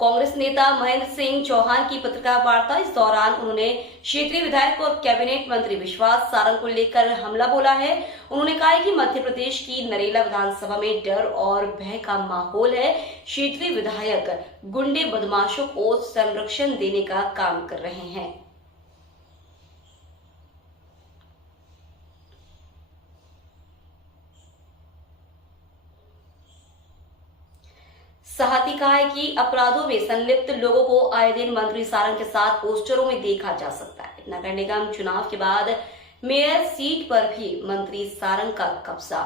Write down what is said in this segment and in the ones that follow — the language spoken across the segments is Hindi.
कांग्रेस नेता महेंद्र सिंह चौहान की पत्रकार वार्ता। इस दौरान उन्होंने क्षेत्रीय विधायक और कैबिनेट मंत्री विश्वास सारंग को लेकर हमला बोला है। उन्होंने कहा है कि मध्य प्रदेश की नरेला विधानसभा में डर और भय का माहौल है। क्षेत्रीय विधायक गुंडे बदमाशों को संरक्षण देने का काम कर रहे हैं। साथ ही कहा है कि अपराधों में संलिप्त लोगों को आए दिन मंत्री सारंग के साथ पोस्टरों में देखा जा सकता है। नगर निगम चुनाव के बाद मेयर सीट पर भी मंत्री सारंग का कब्जा।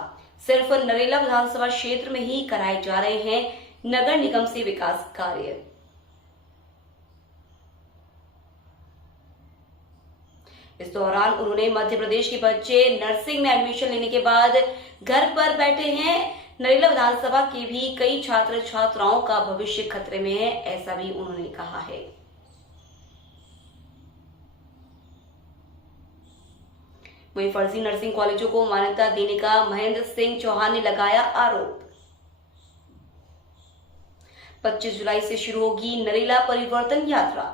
सिर्फ नरेला विधानसभा क्षेत्र में ही कराए जा रहे हैं नगर निगम से विकास कार्य। इस दौरान उन्होंने मध्य प्रदेश के बच्चे नर्सिंग में एडमिशन लेने के बाद घर पर बैठे हैं। नरेला विधानसभा के भी कई छात्र छात्राओं का भविष्य खतरे में है, ऐसा भी उन्होंने कहा है। वहीं फर्जी नर्सिंग कॉलेजों को मान्यता देने का महेंद्र सिंह चौहान ने लगाया आरोप। 25 जुलाई से शुरू होगी नरेला परिवर्तन यात्रा।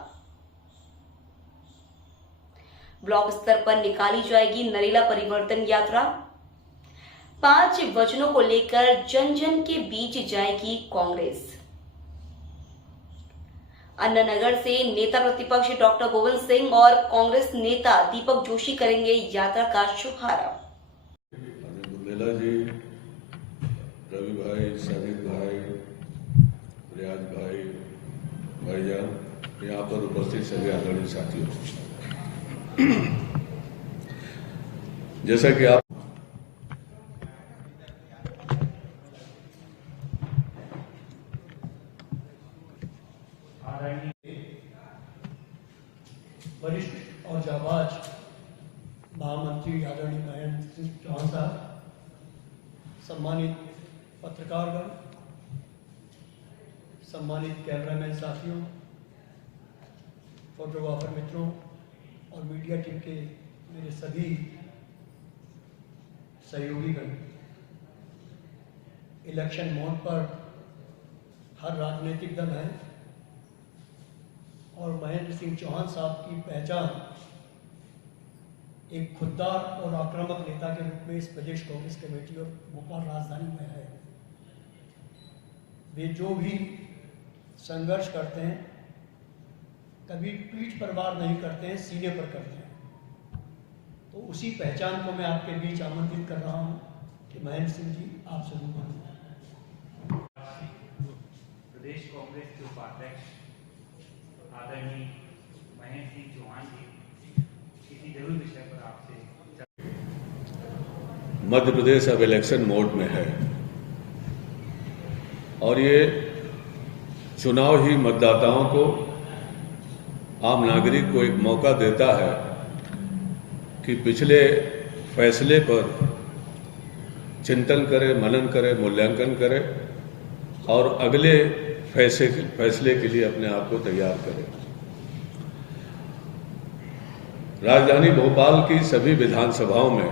ब्लॉक स्तर पर निकाली जाएगी नरेला परिवर्तन यात्रा। 5 वचनों को लेकर जन जन के बीच जाएगी कांग्रेस। अन्नानगर से नेता प्रतिपक्ष डॉक्टर गोविंद सिंह और कांग्रेस नेता दीपक जोशी करेंगे यात्रा का शुभारंभ। बुंदेला जी, रवि भाई, साजिद भाई, रियाज भाई, भाईजान, यहाँ पर उपस्थित सभी आदरणीय साथियों, जैसा कि आप वरिष्ठ और जाबाज महामंत्री आदरणीय महेंद्र सिंह चौहान साहब, सम्मानित पत्रकारगण, सम्मानित कैमरामैन साथियों, फोटोग्राफर मित्रों और मीडिया टीम के मेरे सभी सहयोगीगण, इलेक्शन मोड पर हर राजनीतिक दल है और महेंद्र सिंह चौहान साहब की पहचान एक खुददार और आक्रामक नेता के रूप में इस प्रदेश कांग्रेस कमेटी और भोपाल राजधानी में है। वे जो भी संघर्ष करते हैं कभी पीठ पर वार नहीं करते हैं, सीने पर करते हैं। तो उसी पहचान को मैं आपके बीच आमंत्रित कर रहा हूं कि महेंद्र सिंह जी आप जरूर बनें। प्रदेश कांग्रेस के उपाध्यक्ष आदरणीय महेंद्र सिंह चौहान जी किसी जरूरी विषय पर आपसे। मध्य प्रदेश अब इलेक्शन मोड में है और ये चुनाव ही मतदाताओं को, आम नागरिक को एक मौका देता है कि पिछले फैसले पर चिंतन करे, मनन करे, मूल्यांकन करे और अगले फैसले के लिए अपने आप को तैयार करें। राजधानी भोपाल की सभी विधानसभाओं में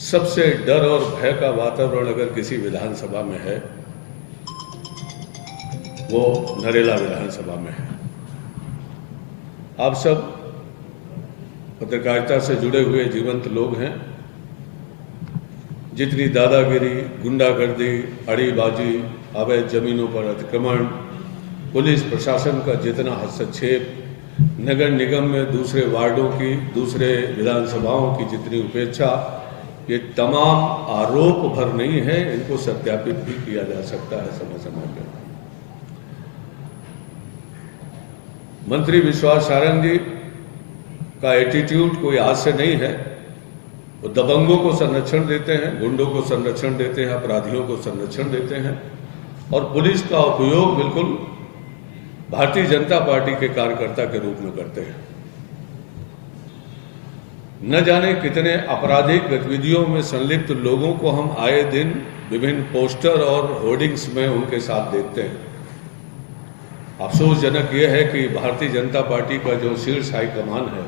सबसे डर और भय का वातावरण अगर किसी विधानसभा में है वो नरेला विधानसभा में है। आप सब पत्रकारिता से जुड़े हुए जीवंत लोग हैं। जितनी दादागिरी, गुंडागर्दी, अड़ीबाजी, अवैध जमीनों पर अतिक्रमण, पुलिस प्रशासन का जितना हस्तक्षेप, नगर निगम में दूसरे वार्डों की, दूसरे विधानसभाओं की जितनी उपेक्षा, ये तमाम आरोप भर नहीं है, इनको सत्यापित भी किया जा सकता है समय समय पर। मंत्री विश्वास सारंग जी का एटीट्यूड कोई आज से नहीं है। वो दबंगों को संरक्षण देते हैं, गुंडों को संरक्षण देते हैं, अपराधियों को संरक्षण देते हैं और पुलिस का उपयोग बिल्कुल भारतीय जनता पार्टी के कार्यकर्ता के रूप में करते हैं। न जाने कितने आपराधिक गतिविधियों में संलिप्त लोगों को हम आए दिन विभिन्न पोस्टर और होर्डिंग्स में उनके साथ देखते हैं। अफसोसजनक यह है कि भारतीय जनता पार्टी का जो शीर्ष हाईकमान है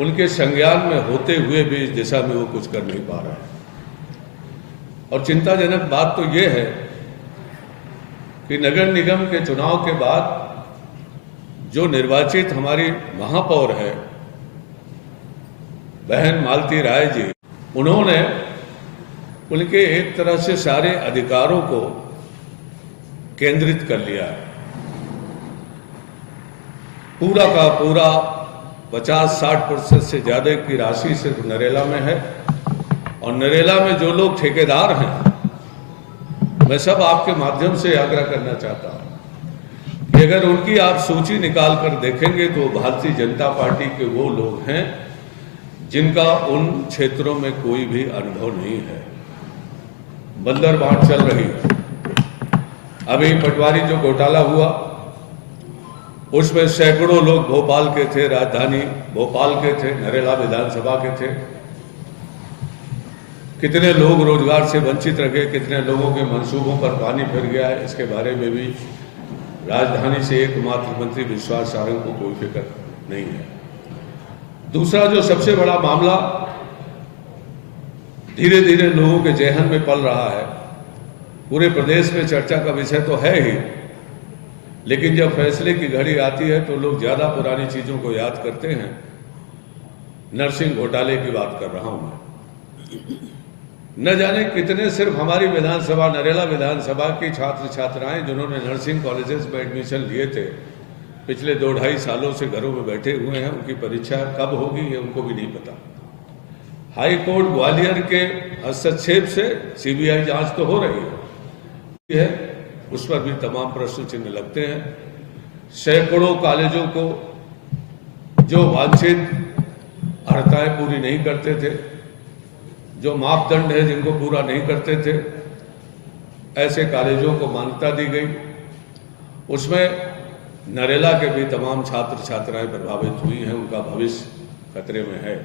उनके संज्ञान में होते हुए भी इस दिशा में वो कुछ कर नहीं पा रहा है। और चिंताजनक बात तो ये है कि नगर निगम के चुनाव के बाद जो निर्वाचित हमारी महापौर है बहन मालती राय जी, उन्होंने उनके एक तरह से सारे अधिकारों को केंद्रित कर लिया है। पूरा का पूरा 50-60% से ज्यादा की राशि सिर्फ नरेला में है। और नरेला में जो लोग ठेकेदार हैं, मैं सब आपके माध्यम से आग्रह करना चाहता हूं कि अगर उनकी आप सूची निकाल कर देखेंगे तो भारतीय जनता पार्टी के वो लोग हैं जिनका उन क्षेत्रों में कोई भी अनुभव नहीं है। बंदर बांट चल रही है। अभी पटवारी जो घोटाला हुआ उसमें सैकड़ों लोग भोपाल के थे, राजधानी भोपाल के थे, नरेला विधानसभा के थे। कितने लोग रोजगार से वंचित रहे, कितने लोगों के मंसूबों पर पानी फिर गया है, इसके बारे में भी राजधानी से एकमात्र मंत्री विश्वास सारंग को कोई फिक्र नहीं है। दूसरा जो सबसे बड़ा मामला धीरे धीरे लोगों के जेहन में पल रहा है, पूरे प्रदेश में चर्चा का विषय तो है ही, लेकिन जब फैसले की घड़ी आती है तो लोग ज्यादा पुरानी चीजों को याद करते हैं। नर्सिंग घोटाले की बात कर रहा हूं मैं। न जाने कितने सिर्फ हमारी विधानसभा, नरेला विधानसभा की छात्र छात्राएं जिन्होंने नर्सिंग कॉलेजेस में एडमिशन लिए थे, पिछले 2-2.5 सालों से घरों में बैठे हुए हैं। उनकी परीक्षा कब होगी ये उनको भी नहीं पता। हाई कोर्ट ग्वालियर के हस्तक्षेप से सीबीआई जांच तो हो रही है, उस पर भी तमाम प्रश्न चिन्ह लगते हैं। सैकड़ों कॉलेजों को जो वांछित अर्हताएं पूरी नहीं करते थे, जो मापदंड है जिनको पूरा नहीं करते थे, ऐसे कॉलेजों को मान्यता दी गई। उसमें नरेला के भी तमाम छात्र छात्राएं प्रभावित हुई हैं, उनका भविष्य खतरे में है।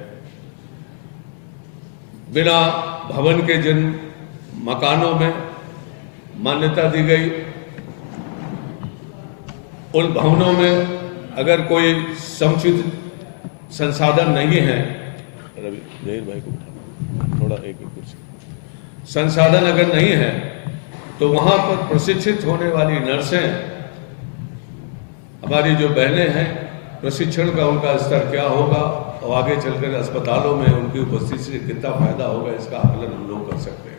बिना भवन के जिन मकानों में मान्यता दी गई, उन भवनों में अगर कोई समुचित संसाधन नहीं है, रवि जहीर भाई को थोड़ा एक कुर्सी, संसाधन अगर नहीं है तो वहां पर प्रशिक्षित होने वाली नर्सें, हमारी जो बहनें हैं, प्रशिक्षण का उनका स्तर क्या होगा और आगे चलकर अस्पतालों में उनकी उपस्थिति से कितना फायदा होगा, इसका आकलन हम लोग कर सकते हैं।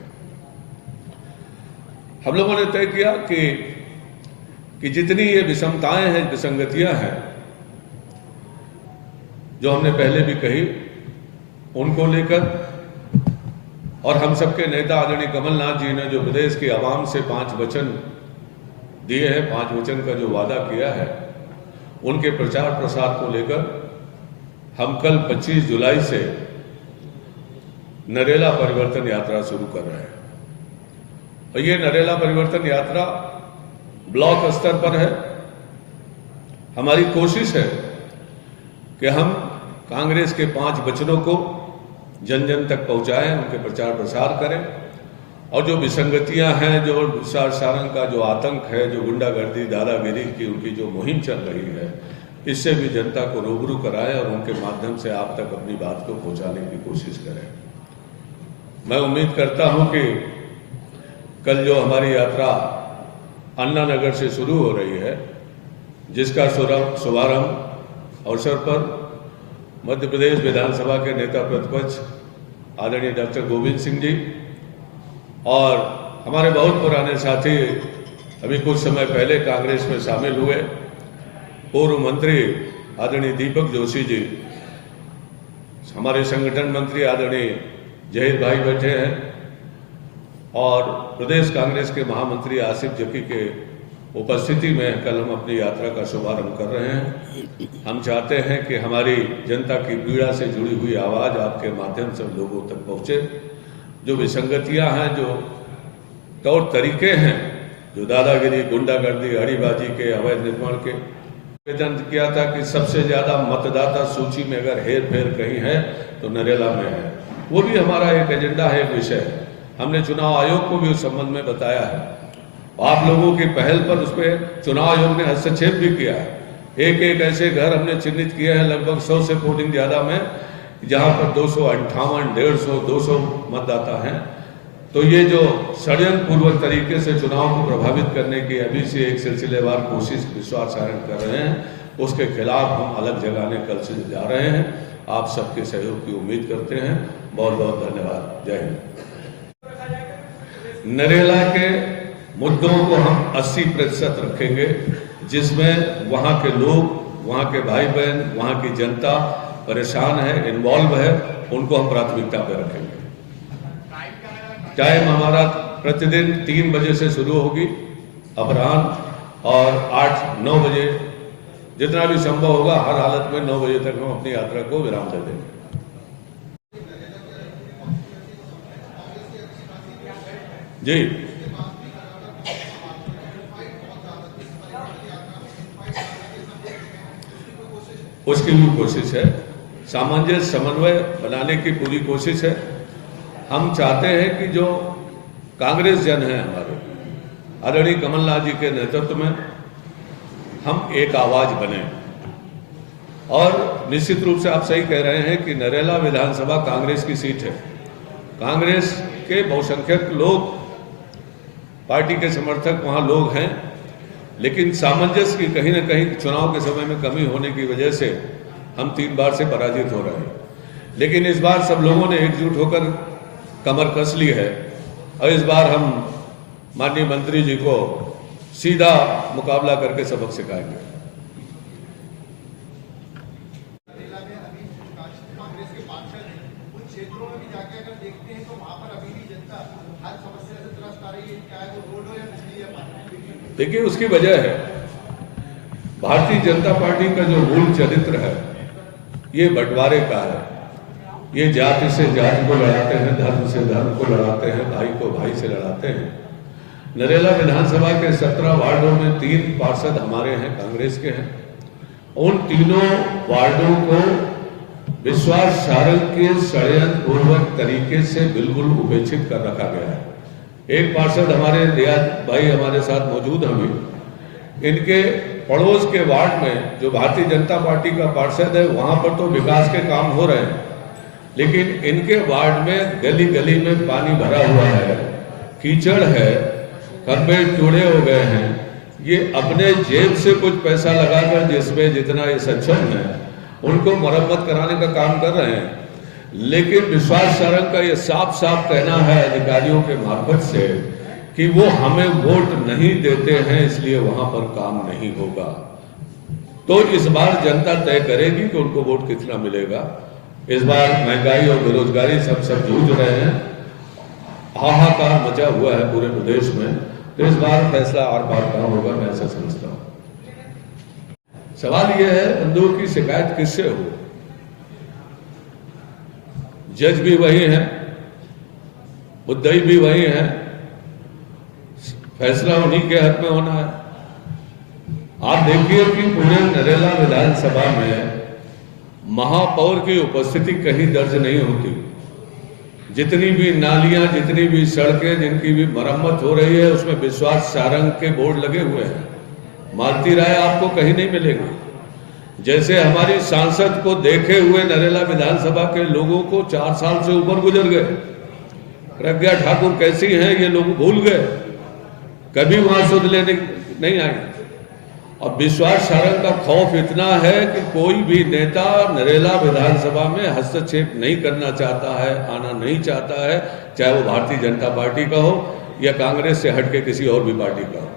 हम लोगों ने तय किया कि जितनी ये विषमताएं हैं, विसंगतियां हैं, जो हमने पहले भी कही, उनको लेकर और हम सबके नेता आदरणीय कमलनाथ जी ने जो प्रदेश की आवाम से 5 वचन दिए हैं, 5 वचन का जो वादा किया है, उनके प्रचार प्रसार को लेकर हम कल 25 जुलाई से नरेला परिवर्तन यात्रा शुरू कर रहे हैं। और ये नरेला परिवर्तन यात्रा ब्लॉक स्तर पर है। हमारी कोशिश है कि हम कांग्रेस के 5 वचनों को जन जन तक पहुंचाएं, उनके प्रचार प्रसार करें, और जो विसंगतियां हैं, जो विश्वास सारंग का जो आतंक है, जो गुंडागर्दी, दादागिरी की उनकी जो मुहिम चल रही है, इससे भी जनता को रूबरू कराएं और उनके माध्यम से आप तक अपनी बात को पहुंचाने की कोशिश करें। मैं उम्मीद करता हूं कि कल जो हमारी यात्रा अन्ना नगर से शुरू हो रही है, जिसका शुभारंभ अवसर पर मध्य प्रदेश विधानसभा के नेता प्रतिपक्ष आदरणीय डॉक्टर गोविंद सिंह जी और हमारे बहुत पुराने साथी, अभी कुछ समय पहले कांग्रेस में शामिल हुए पूर्व मंत्री आदरणीय दीपक जोशी जी, हमारे संगठन मंत्री आदरणीय जहीर भाई बैठे हैं, और प्रदेश कांग्रेस के महामंत्री आसिफ जकी के उपस्थिति में कल हम अपनी यात्रा का शुभारंभ कर रहे हैं। हम चाहते हैं कि हमारी जनता की पीड़ा से जुड़ी हुई आवाज आपके माध्यम से लोगों तक पहुंचे। जो विसंगतियां हैं, जो तौर तरीके हैं, जो दादागिरी, गुंडागर्दी, अड़ीबाजी के, अवैध निर्माण के, निवेदन किया था कि सबसे ज्यादा मतदाता सूची में अगर हेर फेर कहीं है तो नरेला में है। वो भी हमारा एक एजेंडा है, एक विषय है। हमने चुनाव आयोग को भी उस संबंध में बताया है। आप लोगों की पहल पर उस पर चुनाव आयोग ने हस्तक्षेप भी किया है। एक ऐसे घर हमने चिन्हित किए हैं लगभग 100 से पोलिंग ज्यादा में, जहां पर 258, 150, 200 मतदाता हैं। तो ये जो षड्यंत्र पूर्वक तरीके से चुनाव को प्रभावित करने की अभी से एक सिलसिलेवार कोशिश विश्वास सारण कर रहे हैं, उसके खिलाफ हम अलग जगाने कल से जा रहे हैं। आप सबके सहयोग की उम्मीद करते हैं। बहुत बहुत धन्यवाद। जय हिंद। नरेला के मुद्दों को हम 80% रखेंगे, जिसमें वहां के लोग, वहां के भाई बहन, वहां की जनता परेशान है, इन्वॉल्व है, उनको हम प्राथमिकता पे रखेंगे। टाइम हमारा प्रतिदिन 3 बजे से शुरू होगी अपराह्न, और 8-9 बजे जितना भी संभव होगा, हर हालत में 9 बजे तक हम अपनी यात्रा को विराम दे देंगे। जी, उसकी भी कोशिश है, सामंजस्य समन्वय बनाने की पूरी कोशिश है। हम चाहते हैं कि जो कांग्रेस जन है हमारे आदरणीय कमलनाथ जी के नेतृत्व में हम एक आवाज बने, और निश्चित रूप से आप सही कह रहे हैं कि नरेला विधानसभा कांग्रेस की सीट है। कांग्रेस के बहुसंख्यक लोग, पार्टी के समर्थक वहां लोग हैं, लेकिन सामंजस्य की कहीं ना कहीं चुनाव के समय में कमी होने की वजह से हम 3 बार से पराजित हो रहे हैं। लेकिन इस बार सब लोगों ने एकजुट होकर कमर कस ली है, और इस बार हम माननीय मंत्री जी को सीधा मुकाबला करके सबक सिखाएंगे। देखिए, उसकी वजह है भारतीय जनता पार्टी का जो मूल चरित्र है, ये बंटवारे का है। ये जाति से जाति को लड़ाते हैं, धर्म से धर्म को लड़ाते हैं, भाई को भाई से लड़ाते हैं। नरेला विधानसभा के 17 वार्डों में 3 पार्षद हमारे हैं, कांग्रेस के हैं। उन तीनों वार्डों को विश्वास सारण के षड्यंत्र पूर्वक तरीके से बिल्कुल उपेक्षित कर रखा गया है। एक पार्षद हमारे रियाज भाई हमारे साथ मौजूद हैं, इनके पड़ोस के वार्ड में जो भारतीय जनता पार्टी का पार्षद है, वहां पर तो विकास के काम हो रहे हैं, लेकिन इनके वार्ड में गली गली में पानी भरा हुआ है, कीचड़ है, खंभे टूटे हो गए हैं। ये अपने जेब से कुछ पैसा लगाकर, जिसमें जितना ये सक्षम है, उनको मरम्मत कराने का काम कर रहे हैं। लेकिन विश्वास सारण का ये साफ साफ कहना है अधिकारियों के मार्फत से कि वो हमें वोट नहीं देते हैं, इसलिए वहां पर काम नहीं होगा। तो इस बार जनता तय करेगी कि उनको वोट कितना मिलेगा। इस बार महंगाई और बेरोजगारी सब जूझ रहे हैं, हाहाकार मचा हुआ है पूरे प्रदेश में। तो इस बार फैसला आर पार का होगा, मैं ऐसा समझता हूं। सवाल यह है, बंदूक की शिकायत किससे हो? जज भी वही है, मुद्दई भी वही है, फैसला उन्हीं के हक में होना है। आप देखिए कि पूरे नरेला विधानसभा में महापौर की उपस्थिति कहीं दर्ज नहीं होती। जितनी भी नालियां, जितनी भी सड़कें, जिनकी भी मरम्मत हो रही है, उसमें विश्वास सारंग के बोर्ड लगे हुए हैं। मालती राय आपको कहीं नहीं मिलेगी। जैसे हमारी सांसद को देखे हुए नरेला विधानसभा के लोगों को 4 साल से ऊपर गुजर गए। प्रज्ञा ठाकुर कैसी हैं ये लोग भूल गए, कभी वहां सुध लेने नहीं आए। अब विश्वास सारंग का खौफ इतना है कि कोई भी नेता नरेला विधानसभा में हस्तक्षेप नहीं करना चाहता है, आना नहीं चाहता है, चाहे वो भारतीय जनता पार्टी का हो या कांग्रेस से हटके किसी और भी पार्टी का हो।